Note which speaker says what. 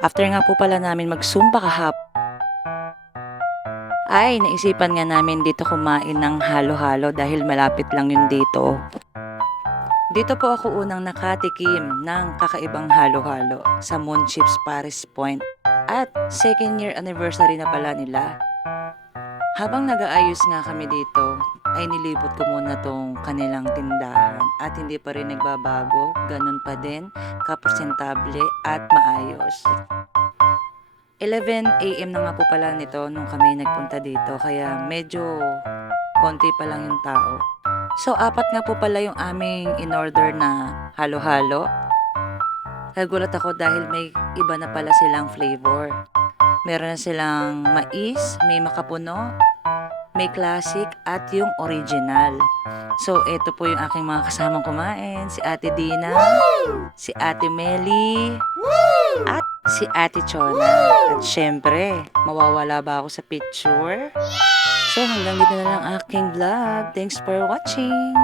Speaker 1: After nga po pala namin mag-zumba kahap, ay naisipan nga namin dito kumain ng halo-halo dahil malapit lang yun dito. Dito po ako unang nakatikim ng kakaibang halo-halo sa Moon Chips Paris Point at second year anniversary na pala nila. Habang nag-aayos nga kami dito, ay nilibot ko muna tong kanilang tindahan at hindi pa rin nagbabago, ganun pa din, kapresentable at maayos. 11 a.m. na nga po pala nito nung kami nagpunta dito kaya medyo konti pa lang yung tao. So apat nga po pala yung aming in-order na halo-halo. Nagulat ako dahil may iba na pala silang flavor. Meron na silang mais, may makapuno, may classic at yung original. So, ito po yung aking mga kasamang kumain. Si Ate Dina, si Ate Meli, at si Ate Chona. At syempre, mawawala ba ako sa picture? So, hanggang dito na lang aking vlog. Thanks for watching!